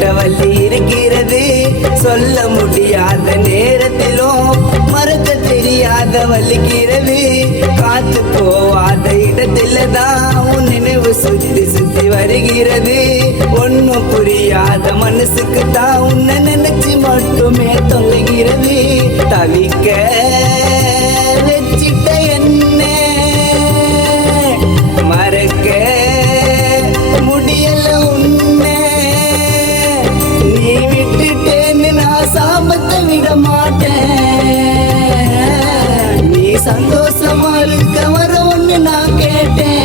பட்ட வலி இருக்கிறது, சொல்ல முடியாத நேரத்திலும் மறக்க தெரியாத வலிக்கிறது. காத்து போவாத இடத்துல தான் உன் நினைவு சுத்தி சுத்தி வருகிறது. ஒன்னும் புரியாத மனசுக்கு தான் உன்னை நினைச்சு மட்டுமே தொலைகிறது. தவிக்க வச்சிட்ட என்ன மறக்க முடியல உன்னை. நீ விட்டுட்டேன்னு நான் சாபத்தை விட மாட்டேன். நீ சந்தோஷமா இருக்க வர ஒண்ணு நான் கேட்டேன்.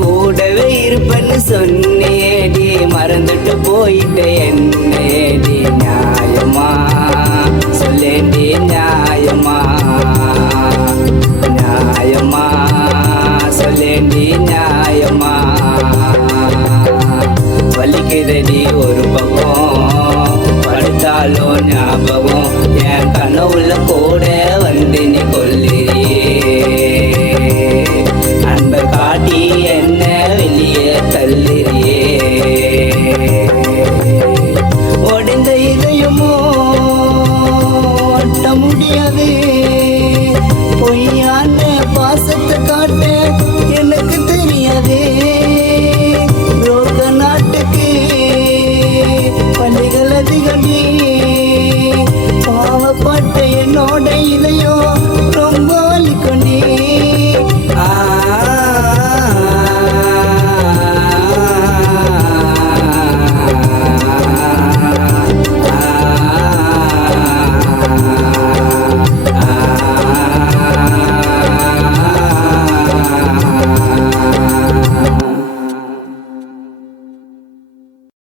கூடவே இருப்பேன்னு சொன்னேடி, மறந்துட்டு போயிட்ட என்னேடி. நியாயமா சொல்லேண்டி, நியாயமா நியாயமா சொல்லேண்டி, நியாயமா வலிக்குதடி